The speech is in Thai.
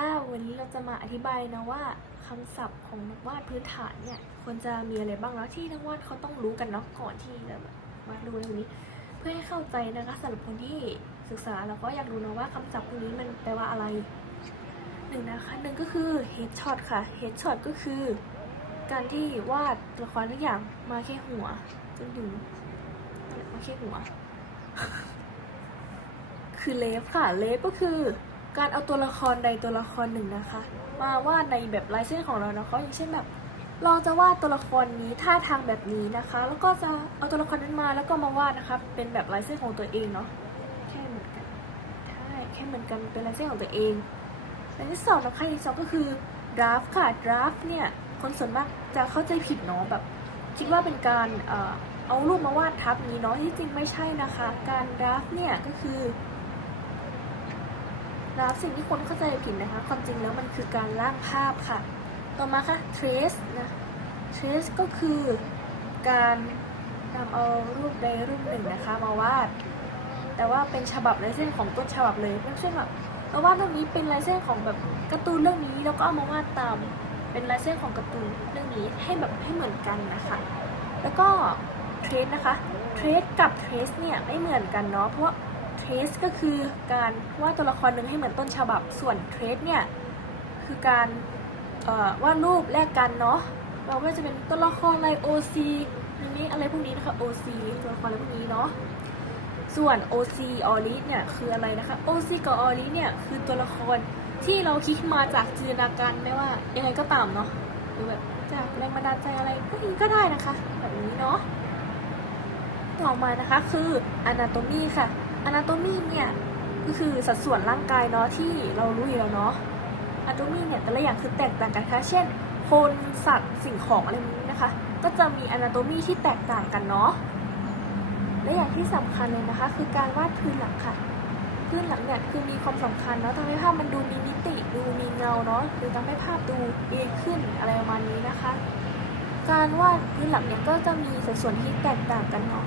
ค่ะ วันนี้เราจะมาอธิบายนะว่าคำศัพท์ของนักวาดพื้นฐานเนี่ยควรจะมีอะไรบ้างแล้วที่นักวาดเขาต้องรู้กันเนาะก่อนที่จะแบบวาดรูปในวันนี้ เพื่อให้เข้าใจนะคะสำหรับคนที่ศึกษาแล้วก็อยากรู้นะว่าคำศัพท์พวกนี้มันแปลว่าอะไรหนึ่งนะคะหนึ่งก็คือ headshot ค่ะ headshot ก็คือ การที่วาดละครทุกอย่างมาแค่หัวจนถึงมาแค่หัว คือเลฟค่ะเลฟก็คือ การเอาตัวละครใดตัวละครหนึ่งนะคะ มาวาดในแบบลายเส้นของเรานะคะอย่างเช่นแบบ เราจะวาดตัวละครนี้ท่าทางแบบนี้นะคะ แล้วก็จะเอาตัวละครนั้นมาแล้วก็มาวาดนะคะเป็นแบบลายเส้นของตัวเองเนาะแค่เหมือนกันใช่แค่เหมือนกันเป็นลายเส้นของตัวเองอันที่สองนะคะที่สองก็คือ draft ค่ะ draft เนี่ยคนส่วนมากจะเข้าใจผิดเนาะแบบคิดว่าเป็นการเอารูปมาวาดทับนี้เนาะที่จริงไม่ใช่นะคะ การ draft เนี่ยก็คือ แล้วสิ่งที่คนเข้าใจผิดนะคะ ความจริงแล้วมันคือการร่างภาพค่ะ ต่อมาค่ะ trace นะ trace ก็คือการนำเอารูปใดรูปหนึ่งนะคะ มาวาด แต่ว่าเป็นฉบับลายเส้นของต้นฉบับเลยไม่ใช่แบบเราวาดเรื่องนี้เป็นลายเส้นของแบบการ์ตูนเรื่องนี้แล้วก็เอามาวาดตามเป็นลายเส้นของการ์ตูนเรื่องนี้ให้แบบให้เหมือนกันนะคะ แล้วก็ trace นะคะ trace กับ trace เนี่ยไม่เหมือนกันเนาะเพราะ ว่า trace ก็คือการวาดตัวละครหนึ่งให้เหมือนต้นฉบับ ส่วน trace เนี่ยคือการวาดรูปแลกกันเนาะ เราก็จะเป็นตัวละครอะไร OC อันนี้อะไรพวกนี้นะคะ OC ตัวละครอะไรพวกนี้เนาะ ส่วน OC ออริเนี่ยคืออะไรนะคะ OC กับออริเนี่ยคือตัวละครที่เราคิดมาจากจินตนาการไม่ว่ายังไงก็ตามเนาะหรือแบบจากแรงบันดาลใจอะไรก็อีกก็ได้นะคะ แบบนี้เนาะ ต่อมานะคะคือ anatomy ค่ะ anatomy เนี่ยก็คือสัดส่วนร่างกายเนาะที่เรารู้อยู่แล้วเนาะ anatomy เนี่ยแต่ละอย่างคือแตกต่างกันค่ะเช่น คนสัตว์สิ่งของอะไรแบบนี้นะคะ ก็จะมี anatomy ที่แตกต่างกันเนาะและอย่างที่สำคัญเลยนะคะ คือการวาดพื้นหลังค่ะพื้นหลังเนี่ยคือมีความสำคัญเนาะทำให้ภาพมันดูมีมิติดูมีเงาเนาะหรือทำให้ภาพดูดีขึ้นอะไรประมาณนี้นะคะ การวาดพื้นหลังเนี่ยก็จะมีสัดส่วนที่แตกต่างกันเนาะ